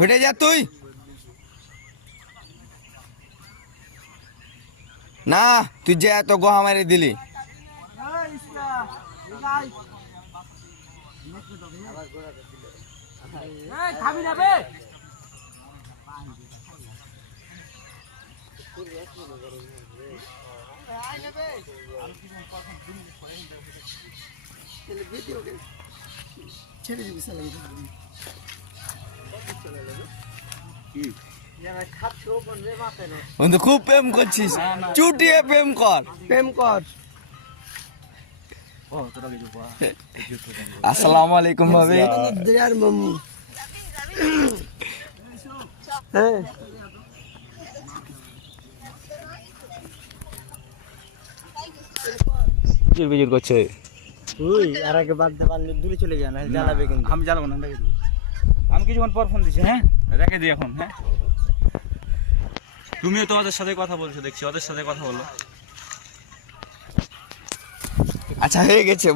হেঁটে যা তুই না, তুই যে এত গোহা মারি দিলি। বন্ধু খুব প্রেম করছিস, চুটিয়ে প্রেম কর, প্রেম কর। আসসালামু আলাইকুম ভাবি। বিজুর করছে তুই আর আগে বাদ দে, পারলে দূরে চলে যা, না জ্বালাবে কিন্তু। আমি জ্বালাবো না, রেখে দেবো। আমি কিছুক্ষণ পর ফোন দিচ্ছি, হ্যাঁ রেখে দিই এখন। হ্যাঁ তুমিও তো ওদের সাথে কথা বলছো দেখছি, ওদের সাথে কথা বলো। আচ্ছা হয়ে গেছে।